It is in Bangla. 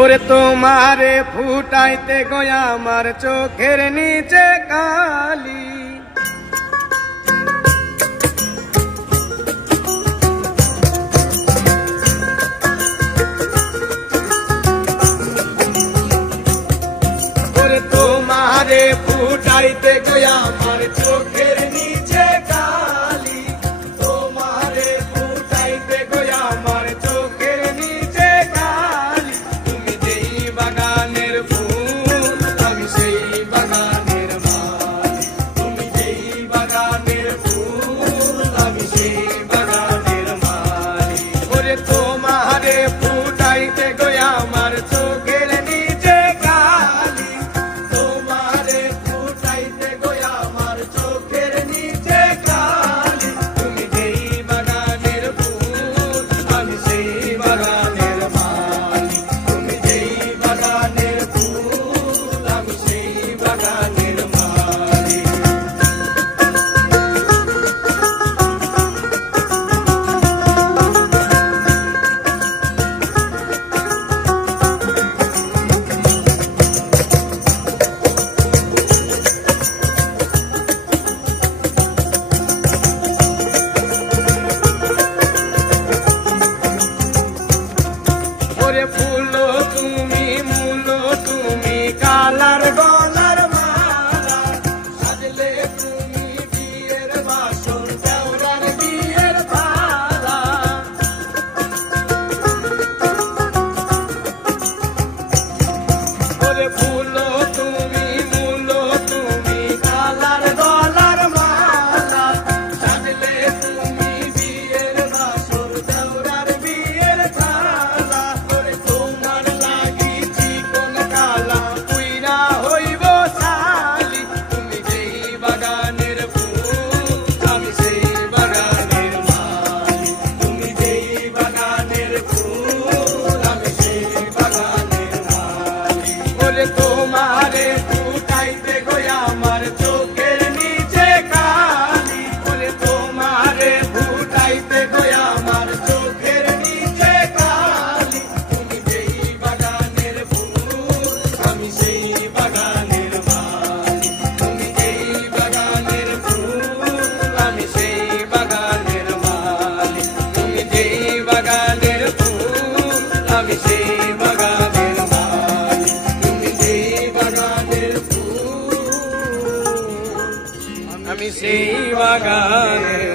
ওরে তোমারে ফুটাইতে গয়া আমার চোখের নিচে কালি, ওরে তোমারে ফুটাইতে গয়া আমার চোখের নিচে কালি, তোমারে ফুটাইতে গয়া আমার চোখের নিচে কালি। তুমি যেই বাগানের ফুল আমি সেই বাগানের মালি, তুমি যেই বাগানের ফুল আমি সেই বাগানের মালি। ওরে তোমারে ফুটাইতে গয়া আমার চোখের নিচে কালি, তোমারে ফুটাইতে গয়া আমার চোখের নিচে কালি। তুমি যেই বাগানের ফুল আমি সেই বাগানের মালি, তুমি যেই বাগানের ফুল আমি সেই বাগানের মালি। ওরে ফুলো তুমি মূলো তুমি কালার গলার মালা, সাজলে তুমি বিয়ের বাসর দেওরার বিয়ের থালা। ওরে ফুলো তুমি মূলো তুমি কালার গলার মালা, সাজলে তুমি বিয়ের বাসর দেওরার বিয়ের থালা। ওরে তোমার লাগি চিকন কালা পুইরা হইব শালি, তুমি যেই বাগানের ফুল আমি সেই বাগানের মালি, তুমি যেই বাগানের ফুল আমি সেই বাগানের মালি। ওরে তোমারে ফুটাইতে গয়া আমার চোখের নিচে কালি, ওরে তোমারে ফুটাইতে গয়া আমার চোখের নিচে কালি। তুমি যেই বাগানের ফুল আমি সেই বাগানের মালি, তুমি যেই বাগানের ফুল আমি সেই বাগানের মালি, তুমি যেই বাগানের ফুল আমি সেই বাগানের মালি, তুমি যেই বাগানের ফুল আমি সেই বাগানের